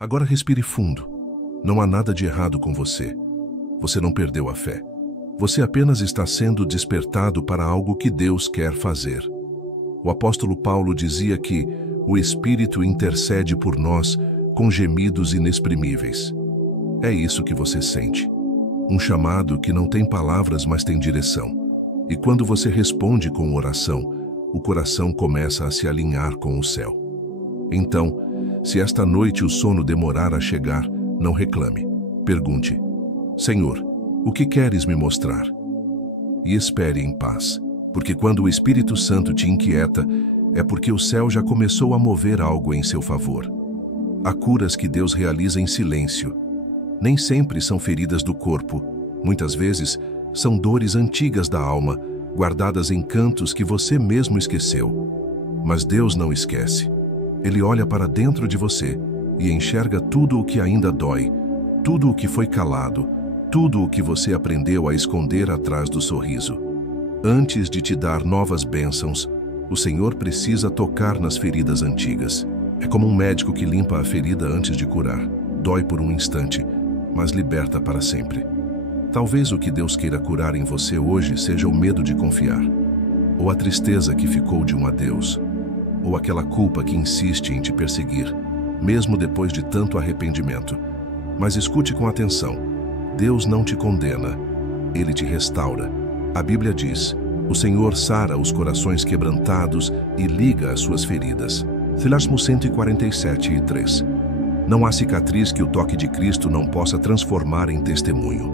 Agora respire fundo. Não há nada de errado com você. Você não perdeu a fé. Você apenas está sendo despertado para algo que Deus quer fazer. O apóstolo Paulo dizia que o Espírito intercede por nós com gemidos inexprimíveis. É isso que você sente. Um chamado que não tem palavras, mas tem direção. E quando você responde com oração, o coração começa a se alinhar com o céu. Então, se esta noite o sono demorar a chegar, não reclame. Pergunte: Senhor, o que queres me mostrar? E espere em paz, porque quando o Espírito Santo te inquieta, é porque o céu já começou a mover algo em seu favor. Há curas que Deus realiza em silêncio. Nem sempre são feridas do corpo. Muitas vezes são dores antigas da alma, guardadas em cantos que você mesmo esqueceu. Mas Deus não esquece. Ele olha para dentro de você e enxerga tudo o que ainda dói, tudo o que foi calado, tudo o que você aprendeu a esconder atrás do sorriso. Antes de te dar novas bênçãos, o Senhor precisa tocar nas feridas antigas. É como um médico que limpa a ferida antes de curar. Dói por um instante, mas liberta para sempre. Talvez o que Deus queira curar em você hoje seja o medo de confiar, ou a tristeza que ficou de um adeus, ou aquela culpa que insiste em te perseguir, mesmo depois de tanto arrependimento. Mas escute com atenção. Deus não te condena, Ele te restaura. A Bíblia diz: o Senhor sara os corações quebrantados e liga as suas feridas. Salmo 147:3. Não há cicatriz que o toque de Cristo não possa transformar em testemunho.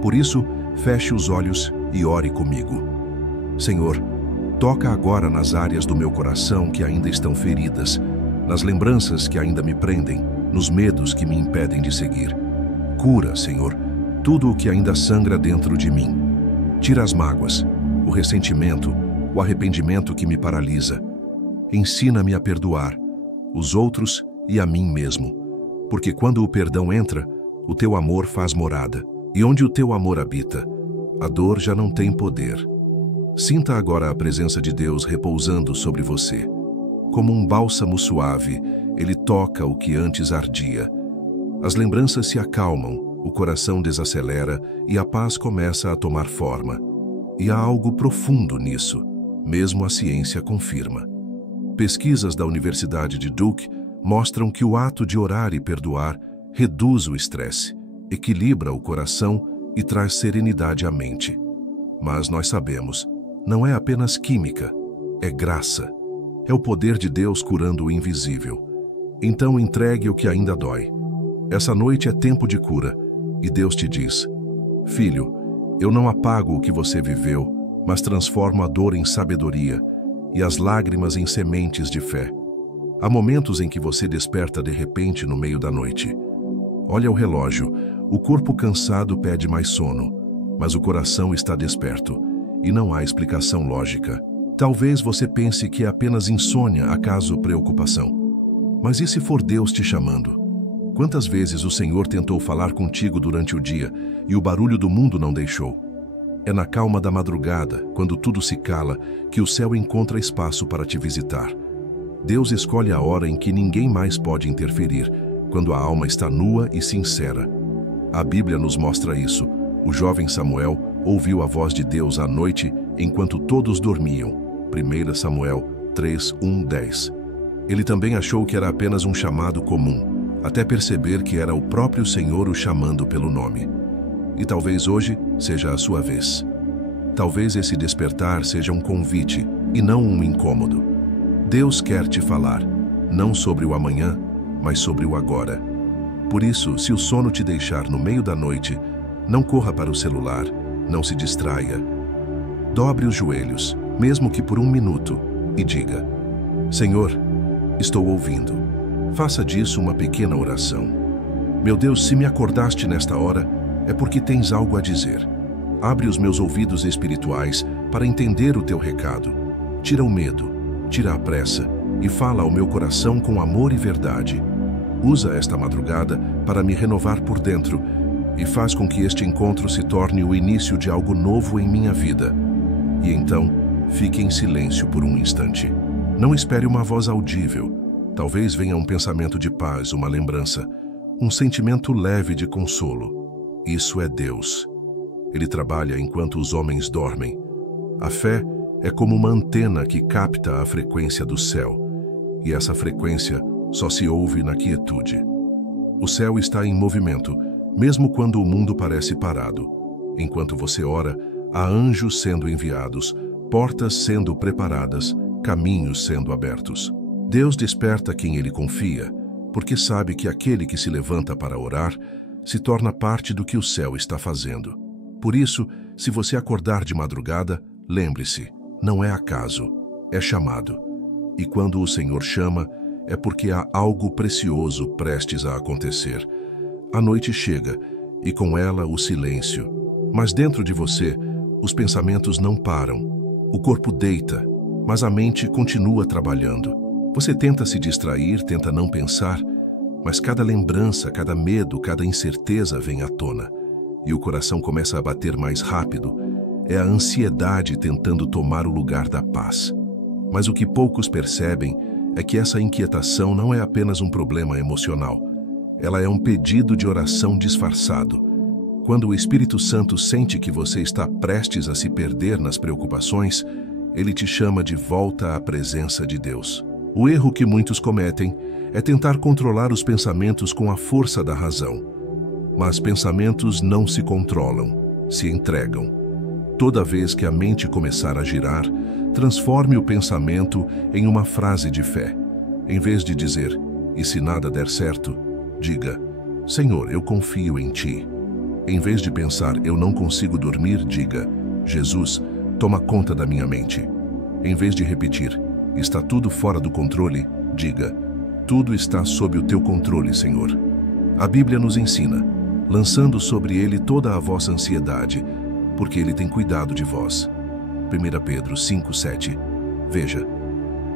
Por isso, feche os olhos e ore comigo. Senhor, toca agora nas áreas do meu coração que ainda estão feridas, nas lembranças que ainda me prendem, nos medos que me impedem de seguir. Cura, Senhor, tudo o que ainda sangra dentro de mim. Tira as mágoas, o ressentimento, o arrependimento que me paralisa. Ensina-me a perdoar os outros e a mim mesmo, porque quando o perdão entra, o teu amor faz morada, e onde o teu amor habita, a dor já não tem poder. Sinta agora a presença de Deus repousando sobre você. Como um bálsamo suave, Ele toca o que antes ardia. As lembranças se acalmam, o coração desacelera e a paz começa a tomar forma. E há algo profundo nisso, mesmo a ciência confirma. Pesquisas da Universidade de Duke mostram que o ato de orar e perdoar reduz o estresse, equilibra o coração e traz serenidade à mente. Mas nós sabemos, não é apenas química, é graça. É o poder de Deus curando o invisível. Então entregue o que ainda dói. Essa noite é tempo de cura, e Deus te diz: Filho, eu não apago o que você viveu, mas transformo a dor em sabedoria e as lágrimas em sementes de fé. Há momentos em que você desperta de repente no meio da noite. Olha o relógio, o corpo cansado pede mais sono, mas o coração está desperto, e não há explicação lógica. Talvez você pense que é apenas insônia, acaso preocupação. Mas e se for Deus te chamando? Quantas vezes o Senhor tentou falar contigo durante o dia e o barulho do mundo não deixou? É na calma da madrugada, quando tudo se cala, que o céu encontra espaço para te visitar. Deus escolhe a hora em que ninguém mais pode interferir, quando a alma está nua e sincera. A Bíblia nos mostra isso. O jovem Samuel ouviu a voz de Deus à noite enquanto todos dormiam. 1 Samuel 3:10. Ele também achou que era apenas um chamado comum, até perceber que era o próprio Senhor o chamando pelo nome. E talvez hoje seja a sua vez. Talvez esse despertar seja um convite e não um incômodo. Deus quer te falar, não sobre o amanhã, mas sobre o agora. Por isso, se o sono te deixar no meio da noite, não corra para o celular, não se distraia. Dobre os joelhos, mesmo que por 1 minuto, e diga: Senhor, estou ouvindo. Faça disso uma pequena oração. Meu Deus, se me acordaste nesta hora, é porque tens algo a dizer. Abre os meus ouvidos espirituais para entender o teu recado. Tira o medo, tira a pressa e fala ao meu coração com amor e verdade. Usa esta madrugada para me renovar por dentro e faz com que este encontro se torne o início de algo novo em minha vida. E então, fique em silêncio por um instante. Não espere uma voz audível. Talvez venha um pensamento de paz, uma lembrança, um sentimento leve de consolo. Isso é Deus. Ele trabalha enquanto os homens dormem. A fé é como uma antena que capta a frequência do céu, e essa frequência só se ouve na quietude. O céu está em movimento, mesmo quando o mundo parece parado. Enquanto você ora, há anjos sendo enviados, portas sendo preparadas, caminhos sendo abertos. Deus desperta quem ele confia, porque sabe que aquele que se levanta para orar se torna parte do que o céu está fazendo. Por isso, se você acordar de madrugada, lembre-se, não é acaso, é chamado. E quando o Senhor chama, é porque há algo precioso prestes a acontecer. A noite chega, e com ela o silêncio. Mas dentro de você, os pensamentos não param. O corpo deita, mas a mente continua trabalhando. Você tenta se distrair, tenta não pensar, mas cada lembrança, cada medo, cada incerteza vem à tona. E o coração começa a bater mais rápido. É a ansiedade tentando tomar o lugar da paz. Mas o que poucos percebem é que essa inquietação não é apenas um problema emocional. Ela é um pedido de oração disfarçado. Quando o Espírito Santo sente que você está prestes a se perder nas preocupações, ele te chama de volta à presença de Deus. O erro que muitos cometem é tentar controlar os pensamentos com a força da razão. Mas pensamentos não se controlam, se entregam. Toda vez que a mente começar a girar, transforme o pensamento em uma frase de fé. Em vez de dizer, e se nada der certo, diga, Senhor, eu confio em Ti. Em vez de pensar, eu não consigo dormir, diga, Jesus, toma conta da minha mente. Em vez de repetir, está tudo fora do controle, diga, tudo está sob o Teu controle, Senhor. A Bíblia nos ensina, lançando sobre Ele toda a vossa ansiedade, porque Ele tem cuidado de vós. 1 Pedro 5:7. Veja,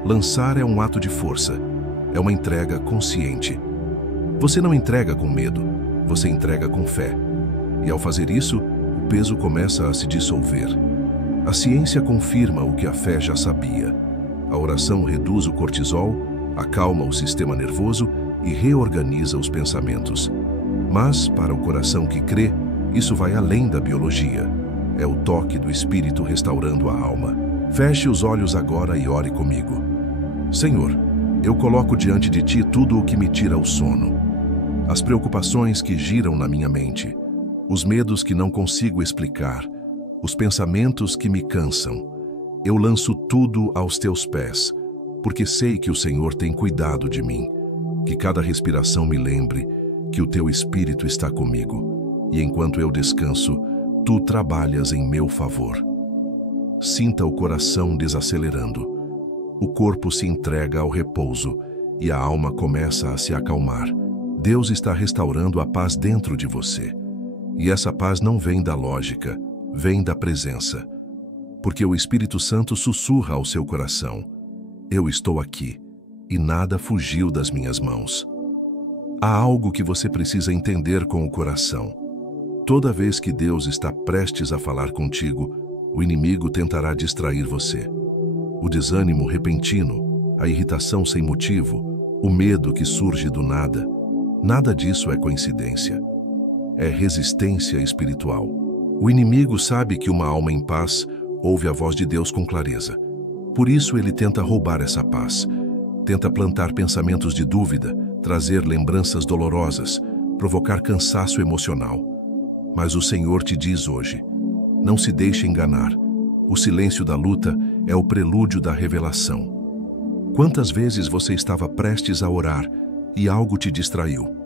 lançar é um ato de força, é uma entrega consciente. Você não entrega com medo, você entrega com fé. E ao fazer isso, o peso começa a se dissolver. A ciência confirma o que a fé já sabia. A oração reduz o cortisol, acalma o sistema nervoso e reorganiza os pensamentos. Mas, para o coração que crê, isso vai além da biologia. É o toque do Espírito restaurando a alma. Feche os olhos agora e ore comigo. Senhor, eu coloco diante de Ti tudo o que me tira o sono. As preocupações que giram na minha mente, os medos que não consigo explicar, os pensamentos que me cansam. Eu lanço tudo aos Teus pés, porque sei que o Senhor tem cuidado de mim. Que cada respiração me lembre que o Teu Espírito está comigo. E enquanto eu descanso, Tu trabalhas em meu favor. Sinta o coração desacelerando. O corpo se entrega ao repouso e a alma começa a se acalmar. Deus está restaurando a paz dentro de você. E essa paz não vem da lógica, vem da presença. Porque o Espírito Santo sussurra ao seu coração: eu estou aqui, e nada fugiu das minhas mãos. Há algo que você precisa entender com o coração. Toda vez que Deus está prestes a falar contigo, o inimigo tentará distrair você. O desânimo repentino, a irritação sem motivo, o medo que surge do nada, nada disso é coincidência. É resistência espiritual. O inimigo sabe que uma alma em paz ouve a voz de Deus com clareza. Por isso ele tenta roubar essa paz. Tenta plantar pensamentos de dúvida, trazer lembranças dolorosas, provocar cansaço emocional. Mas o Senhor te diz hoje, não se deixe enganar. O silêncio da luta é o prelúdio da revelação. Quantas vezes você estava prestes a orar e algo te distraiu?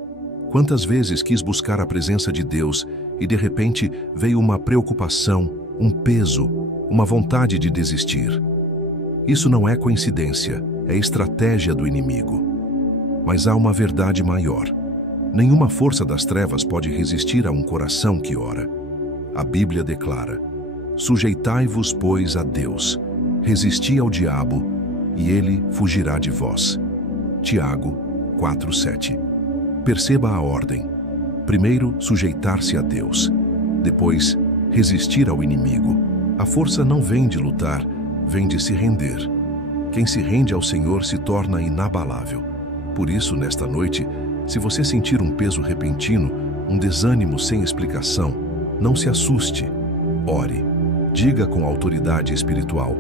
Quantas vezes quis buscar a presença de Deus e de repente veio uma preocupação, um peso, uma vontade de desistir? Isso não é coincidência, é estratégia do inimigo. Mas há uma verdade maior. Nenhuma força das trevas pode resistir a um coração que ora. A Bíblia declara: sujeitai-vos, pois, a Deus, resisti ao diabo, e ele fugirá de vós. Tiago 4:7. Perceba a ordem. Primeiro, sujeitar-se a Deus. Depois, resistir ao inimigo. A força não vem de lutar, vem de se render. Quem se rende ao Senhor se torna inabalável. Por isso, nesta noite, Se você sentir um peso repentino, um desânimo sem explicação, não se assuste. Ore. Diga com autoridade espiritual: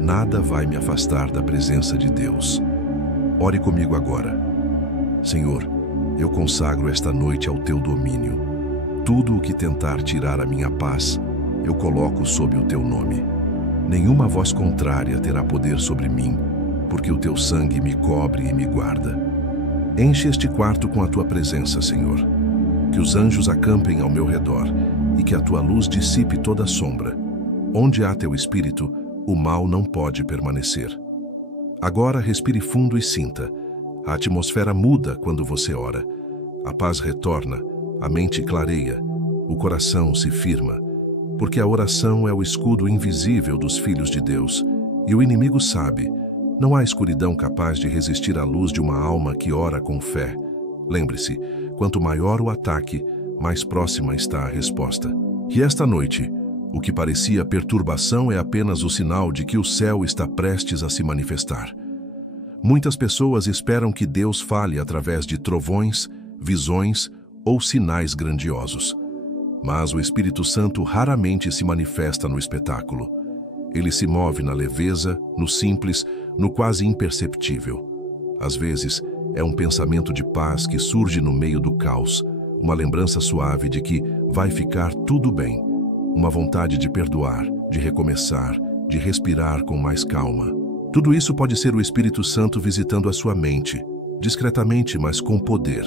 nada vai me afastar da presença de Deus. Ore comigo agora. Senhor, eu consagro esta noite ao teu domínio. Tudo o que tentar tirar a minha paz, eu coloco sob o teu nome. Nenhuma voz contrária terá poder sobre mim, porque o teu sangue me cobre e me guarda. Enche este quarto com a tua presença, Senhor. Que os anjos acampem ao meu redor e que a tua luz dissipe toda a sombra. Onde há teu espírito, o mal não pode permanecer. Agora respire fundo e sinta. A atmosfera muda quando você ora. A paz retorna, a mente clareia, o coração se firma, porque a oração é o escudo invisível dos filhos de Deus, e o inimigo sabe, não há escuridão capaz de resistir à luz de uma alma que ora com fé. Lembre-se, quanto maior o ataque, mais próxima está a resposta. Que esta noite, o que parecia perturbação é apenas o sinal de que o céu está prestes a se manifestar. Muitas pessoas esperam que Deus fale através de trovões, visões ou sinais grandiosos. Mas o Espírito Santo raramente se manifesta no espetáculo. Ele se move na leveza, no simples, no quase imperceptível. Às vezes, é um pensamento de paz que surge no meio do caos, uma lembrança suave de que vai ficar tudo bem, uma vontade de perdoar, de recomeçar, de respirar com mais calma. Tudo isso pode ser o Espírito Santo visitando a sua mente, discretamente, mas com poder.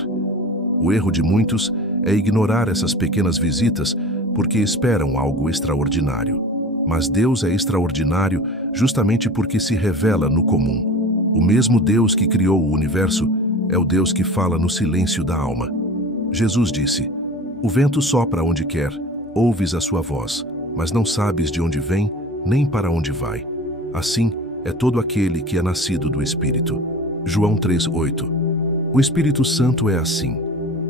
O erro de muitos é ignorar essas pequenas visitas porque esperam algo extraordinário. Mas Deus é extraordinário justamente porque se revela no comum. O mesmo Deus que criou o universo é o Deus que fala no silêncio da alma. Jesus disse: "O vento sopra onde quer, ouves a sua voz, mas não sabes de onde vem nem para onde vai. Assim é todo aquele que é nascido do Espírito." João 3:8. O Espírito Santo é assim,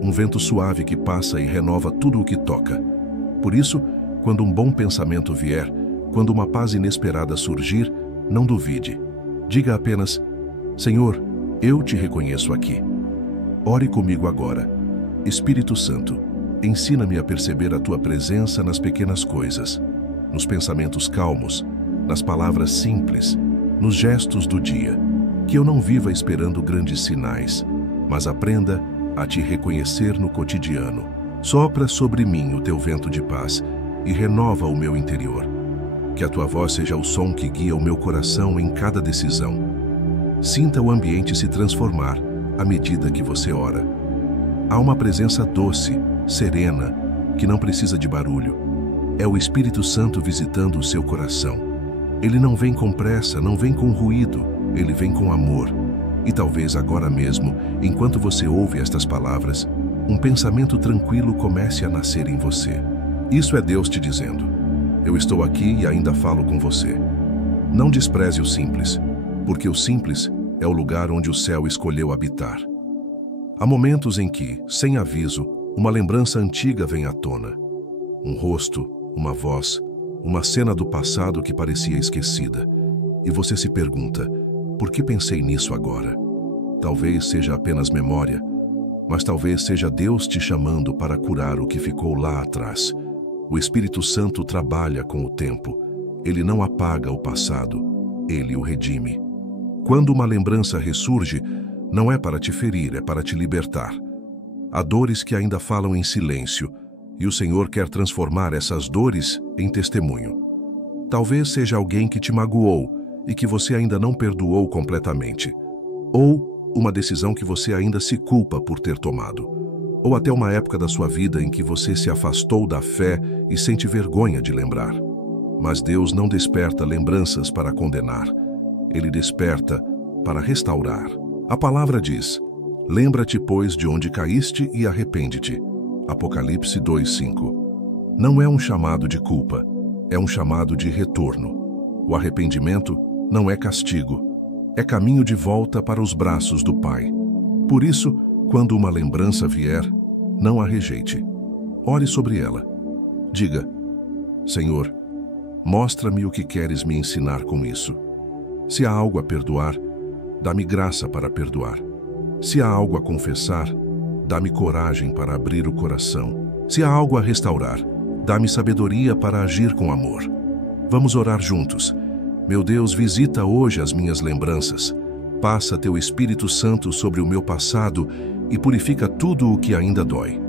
um vento suave que passa e renova tudo o que toca. Por isso, quando um bom pensamento vier, quando uma paz inesperada surgir, não duvide. Diga apenas: "Senhor, eu te reconheço aqui." Ore comigo agora. Espírito Santo, ensina-me a perceber a tua presença nas pequenas coisas, nos pensamentos calmos, nas palavras simples, nos gestos do dia. Que eu não viva esperando grandes sinais, mas aprenda a te reconhecer no cotidiano. Sopra sobre mim o teu vento de paz e renova o meu interior. Que a tua voz seja o som que guia o meu coração em cada decisão. Sinta o ambiente se transformar à medida que você ora. Há uma presença doce, serena, que não precisa de barulho. É o Espírito Santo visitando o seu coração. Ele não vem com pressa, não vem com ruído, ele vem com amor. E talvez agora mesmo, enquanto você ouve estas palavras, um pensamento tranquilo comece a nascer em você. Isso é Deus te dizendo: "Eu estou aqui e ainda falo com você." Não despreze o simples, porque o simples é o lugar onde o céu escolheu habitar. Há momentos em que, sem aviso, uma lembrança antiga vem à tona. Um rosto, uma voz, uma cena do passado que parecia esquecida. E você se pergunta: por que pensei nisso agora? Talvez seja apenas memória, mas talvez seja Deus te chamando para curar o que ficou lá atrás. O Espírito Santo trabalha com o tempo. Ele não apaga o passado, ele o redime. Quando uma lembrança ressurge, não é para te ferir, é para te libertar. Há dores que ainda falam em silêncio, e o Senhor quer transformar essas dores em testemunho. Talvez seja alguém que te magoou e que você ainda não perdoou completamente. Ou uma decisão que você ainda se culpa por ter tomado. Ou até uma época da sua vida em que você se afastou da fé e sente vergonha de lembrar. Mas Deus não desperta lembranças para condenar. Ele desperta para restaurar. A palavra diz: "Lembra-te, pois, de onde caíste e arrepende-te." Apocalipse 2:5. Não é um chamado de culpa, é um chamado de retorno. O arrependimento não é castigo, é caminho de volta para os braços do Pai. Por isso, quando uma lembrança vier, não a rejeite. Ore sobre ela. Diga: "Senhor, mostra-me o que queres me ensinar com isso. Se há algo a perdoar, dá-me graça para perdoar. Se há algo a confessar, dá-me coragem para abrir o coração. Se há algo a restaurar, dá-me sabedoria para agir com amor. Vamos orar juntos. Meu Deus, visita hoje as minhas lembranças. Passa teu Espírito Santo sobre o meu passado e purifica tudo o que ainda dói.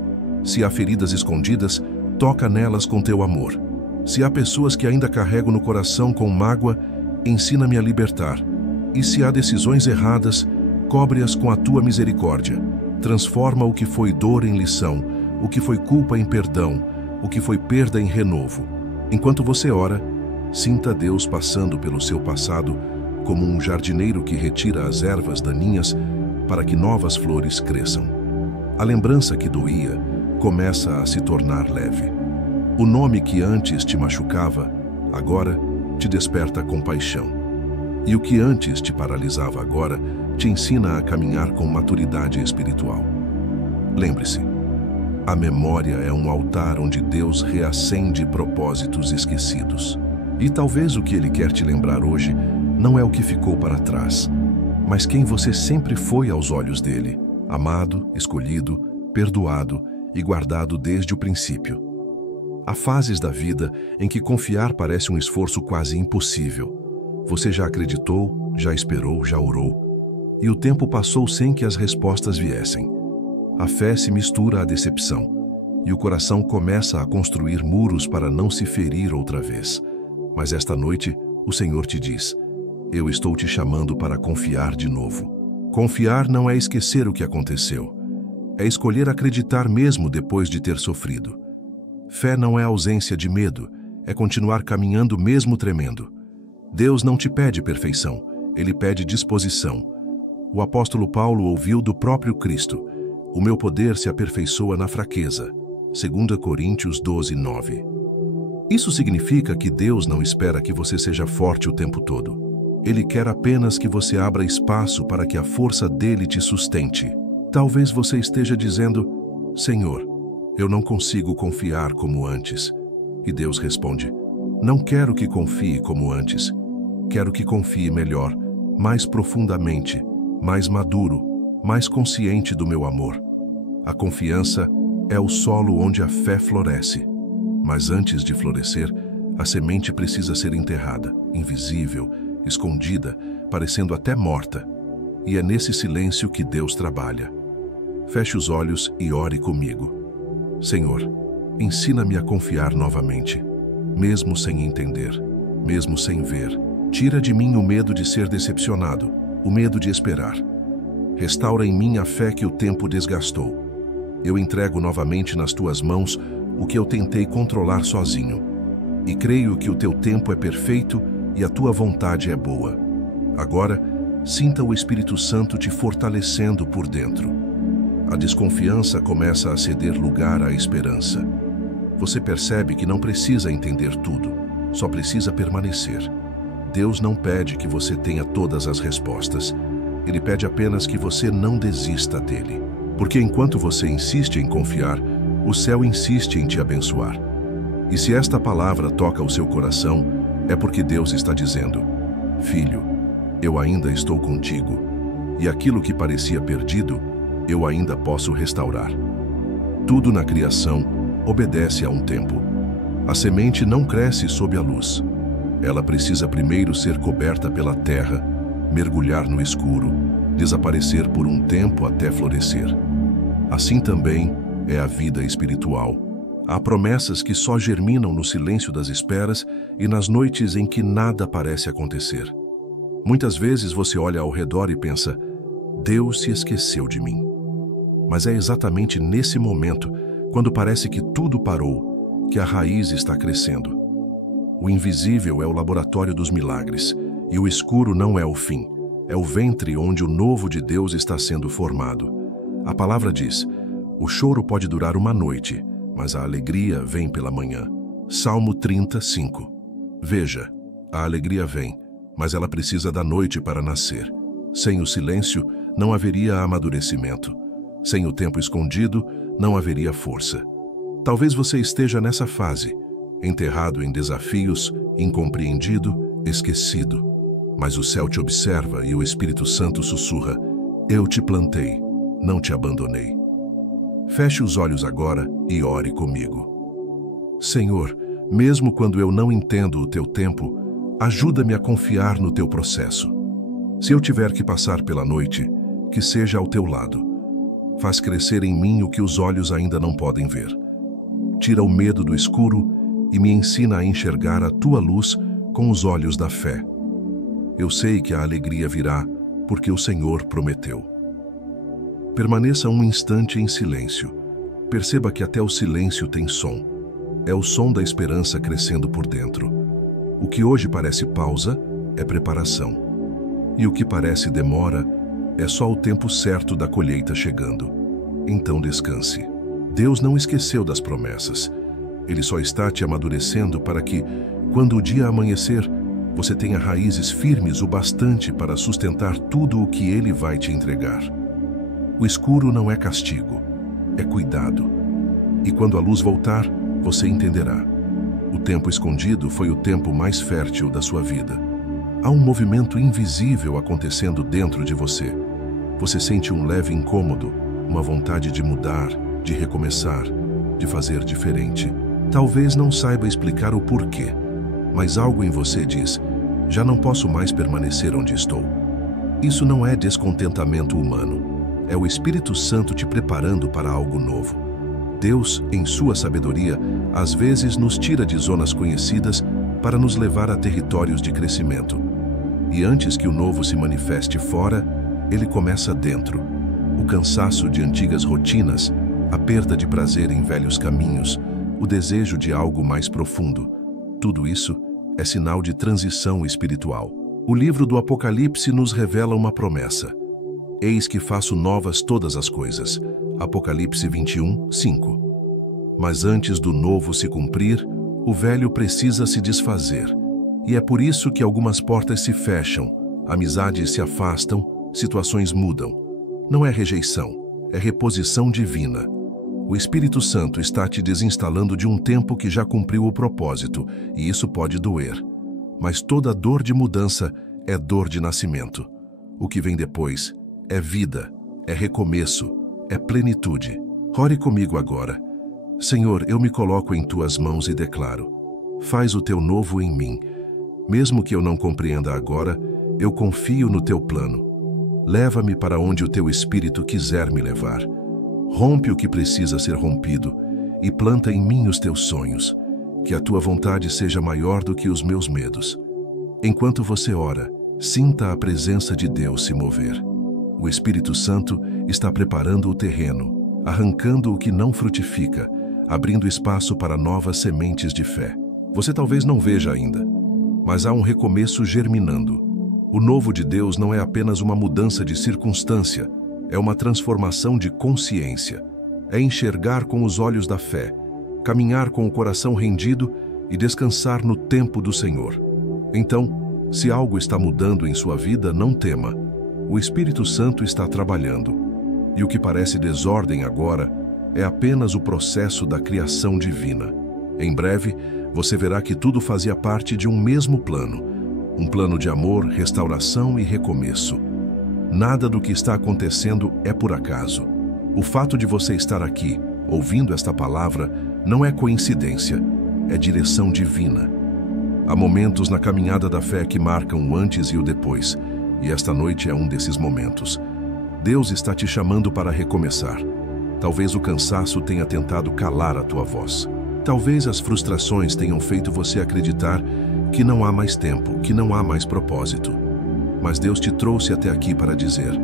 Se há feridas escondidas, toca nelas com teu amor. Se há pessoas que ainda carrego no coração com mágoa, ensina-me a libertar. E se há decisões erradas, cobre-as com a tua misericórdia. Transforma o que foi dor em lição, o que foi culpa em perdão, o que foi perda em renovo. Enquanto você ora, sinta Deus passando pelo seu passado como um jardineiro que retira as ervas daninhas para que novas flores cresçam. A lembrança que doía começa a se tornar leve. O nome que antes te machucava, agora te desperta compaixão. E o que antes te paralisava agora te ensina a caminhar com maturidade espiritual. Lembre-se, a memória é um altar onde Deus reacende propósitos esquecidos. E talvez o que Ele quer te lembrar hoje não é o que ficou para trás, mas quem você sempre foi aos olhos dele, amado, escolhido, perdoado e guardado desde o princípio. Há fases da vida em que confiar parece um esforço quase impossível. Você já acreditou, já esperou, já orou, e o tempo passou sem que as respostas viessem. A fé se mistura à decepção, e o coração começa a construir muros para não se ferir outra vez. Mas esta noite, o Senhor te diz: eu estou te chamando para confiar de novo. Confiar não é esquecer o que aconteceu. É escolher acreditar mesmo depois de ter sofrido. Fé não é ausência de medo, é continuar caminhando mesmo tremendo. Deus não te pede perfeição, Ele pede disposição. O apóstolo Paulo ouviu do próprio Cristo: o meu poder se aperfeiçoa na fraqueza. 2 Coríntios 12, 9. Isso significa que Deus não espera que você seja forte o tempo todo. Ele quer apenas que você abra espaço para que a força dele te sustente. Talvez você esteja dizendo: Senhor, eu não consigo confiar como antes. E Deus responde: não quero que confie como antes. Quero que confie melhor, mais profundamente, mais maduro, mais consciente do meu amor. A confiança é o solo onde a fé floresce. Mas antes de florescer, a semente precisa ser enterrada, invisível, escondida, parecendo até morta. E é nesse silêncio que Deus trabalha. Feche os olhos e ore comigo. Senhor, ensina-me a confiar novamente, mesmo sem entender, mesmo sem ver. Tira de mim o medo de ser decepcionado, o medo de esperar. Restaura em mim a fé que o tempo desgastou. Eu entrego novamente nas tuas mãos o que eu tentei controlar sozinho. E creio que o teu tempo é perfeito e a tua vontade é boa. Agora, sinta o Espírito Santo te fortalecendo por dentro. A desconfiança começa a ceder lugar à esperança. Você percebe que não precisa entender tudo, só precisa permanecer. Deus não pede que você tenha todas as respostas. Ele pede apenas que você não desista dele. Porque enquanto você insiste em confiar, o céu insiste em te abençoar. E se esta palavra toca o seu coração, é porque Deus está dizendo: filho, eu ainda estou contigo, e aquilo que parecia perdido, eu ainda posso restaurar. Tudo na criação obedece a um tempo. A semente não cresce sob a luz. Ela precisa primeiro ser coberta pela terra, mergulhar no escuro, desaparecer por um tempo até florescer. Assim também é a vida espiritual. Há promessas que só germinam no silêncio das esperas e nas noites em que nada parece acontecer. Muitas vezes você olha ao redor e pensa: Deus se esqueceu de mim. Mas é exatamente nesse momento, quando parece que tudo parou, que a raiz está crescendo. O invisível é o laboratório dos milagres, e o escuro não é o fim, é o ventre onde o novo de Deus está sendo formado. A palavra diz: o choro pode durar uma noite, mas a alegria vem pela manhã. Salmo 35. Veja, a alegria vem, mas ela precisa da noite para nascer. Sem o silêncio, não haveria amadurecimento. Sem o tempo escondido, não haveria força. Talvez você esteja nessa fase, enterrado em desafios, incompreendido, esquecido. Mas o céu te observa e o Espírito Santo sussurra: eu te plantei, não te abandonei. Feche os olhos agora e ore comigo. Senhor, mesmo quando eu não entendo o teu tempo, ajuda-me a confiar no teu processo. Se eu tiver que passar pela noite, que seja ao teu lado. Faz crescer em mim o que os olhos ainda não podem ver. Tira o medo do escuro e me ensina a enxergar a tua luz com os olhos da fé. Eu sei que a alegria virá, porque o Senhor prometeu. Permaneça um instante em silêncio. Perceba que até o silêncio tem som. É o som da esperança crescendo por dentro. O que hoje parece pausa é preparação. E o que parece demora é só o tempo certo da colheita chegando. Então descanse. Deus não esqueceu das promessas. Ele só está te amadurecendo para que, quando o dia amanhecer, você tenha raízes firmes o bastante para sustentar tudo o que Ele vai te entregar. O escuro não é castigo, é cuidado. E quando a luz voltar, você entenderá. O tempo escondido foi o tempo mais fértil da sua vida. Há um movimento invisível acontecendo dentro de você. Você sente um leve incômodo, uma vontade de mudar, de recomeçar, de fazer diferente. Talvez não saiba explicar o porquê, mas algo em você diz: já não posso mais permanecer onde estou. Isso não é descontentamento humano. É o Espírito Santo te preparando para algo novo. Deus, em sua sabedoria, às vezes nos tira de zonas conhecidas para nos levar a territórios de crescimento. E antes que o novo se manifeste fora, ele começa dentro. O cansaço de antigas rotinas, a perda de prazer em velhos caminhos, o desejo de algo mais profundo. Tudo isso é sinal de transição espiritual. O livro do Apocalipse nos revela uma promessa. Eis que faço novas todas as coisas. Apocalipse 21, 5. Mas antes do novo se cumprir, o velho precisa se desfazer. E é por isso que algumas portas se fecham, amizades se afastam, situações mudam. Não é rejeição, é reposição divina. O Espírito Santo está te desinstalando de um tempo que já cumpriu o propósito, e isso pode doer. Mas toda dor de mudança é dor de nascimento. O que vem depois é vida, é recomeço, é plenitude. Ore comigo agora. Senhor, eu me coloco em tuas mãos e declaro: faz o teu novo em mim. Mesmo que eu não compreenda agora, eu confio no teu plano. Leva-me para onde o teu Espírito quiser me levar. Rompe o que precisa ser rompido e planta em mim os teus sonhos. Que a tua vontade seja maior do que os meus medos. Enquanto você ora, sinta a presença de Deus se mover. O Espírito Santo está preparando o terreno, arrancando o que não frutifica, abrindo espaço para novas sementes de fé. Você talvez não veja ainda, mas há um recomeço germinando. O novo de Deus não é apenas uma mudança de circunstância, é uma transformação de consciência. É enxergar com os olhos da fé, caminhar com o coração rendido e descansar no tempo do Senhor. Então, se algo está mudando em sua vida, não tema. O Espírito Santo está trabalhando. E o que parece desordem agora é apenas o processo da criação divina. Em breve, você verá que tudo fazia parte de um mesmo plano. Um plano de amor, restauração e recomeço. Nada do que está acontecendo é por acaso. O fato de você estar aqui, ouvindo esta palavra, não é coincidência, é direção divina. Há momentos na caminhada da fé que marcam o antes e o depois, e esta noite é um desses momentos. Deus está te chamando para recomeçar. Talvez o cansaço tenha tentado calar a tua voz. Talvez as frustrações tenham feito você acreditar que não há mais tempo, que não há mais propósito. Mas Deus te trouxe até aqui para dizer: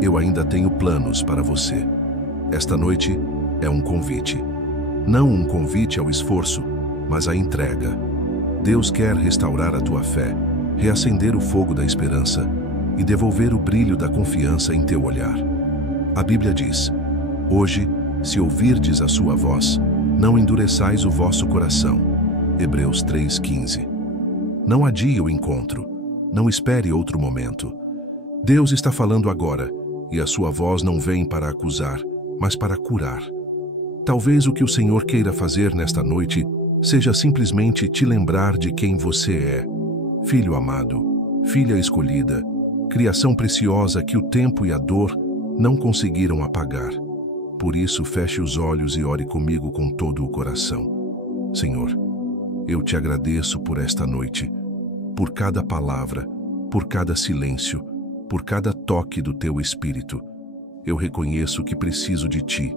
eu ainda tenho planos para você. Esta noite é um convite. Não um convite ao esforço, mas à entrega. Deus quer restaurar a tua fé, reacender o fogo da esperança e devolver o brilho da confiança em teu olhar. A Bíblia diz: hoje, se ouvirdes a sua voz, não endureçais o vosso coração. Hebreus 3:15. Não adie o encontro, não espere outro momento. Deus está falando agora, e a sua voz não vem para acusar, mas para curar. Talvez o que o Senhor queira fazer nesta noite seja simplesmente te lembrar de quem você é. Filho amado, filha escolhida, criação preciosa que o tempo e a dor não conseguiram apagar. Por isso, feche os olhos e ore comigo com todo o coração. Senhor, eu te agradeço por esta noite, por cada palavra, por cada silêncio, por cada toque do teu Espírito. Eu reconheço que preciso de ti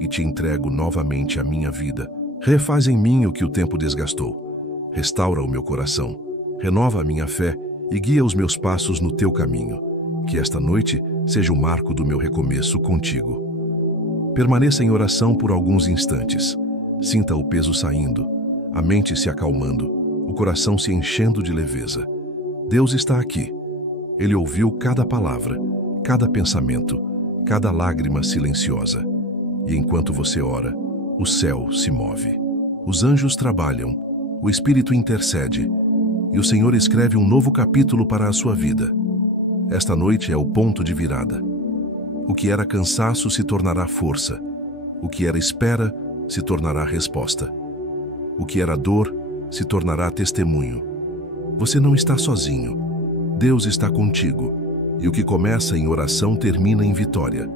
e te entrego novamente a minha vida. Refaz em mim o que o tempo desgastou. Restaura o meu coração, renova a minha fé e guia os meus passos no teu caminho. Que esta noite seja o marco do meu recomeço contigo. Permaneça em oração por alguns instantes. Sinta o peso saindo, a mente se acalmando, o coração se enchendo de leveza. Deus está aqui. Ele ouviu cada palavra, cada pensamento, cada lágrima silenciosa. E enquanto você ora, o céu se move. Os anjos trabalham, o Espírito intercede, e o Senhor escreve um novo capítulo para a sua vida. Esta noite é o ponto de virada. O que era cansaço se tornará força. O que era espera se tornará resposta. O que era dor se tornará testemunho. Você não está sozinho. Deus está contigo. E o que começa em oração termina em vitória.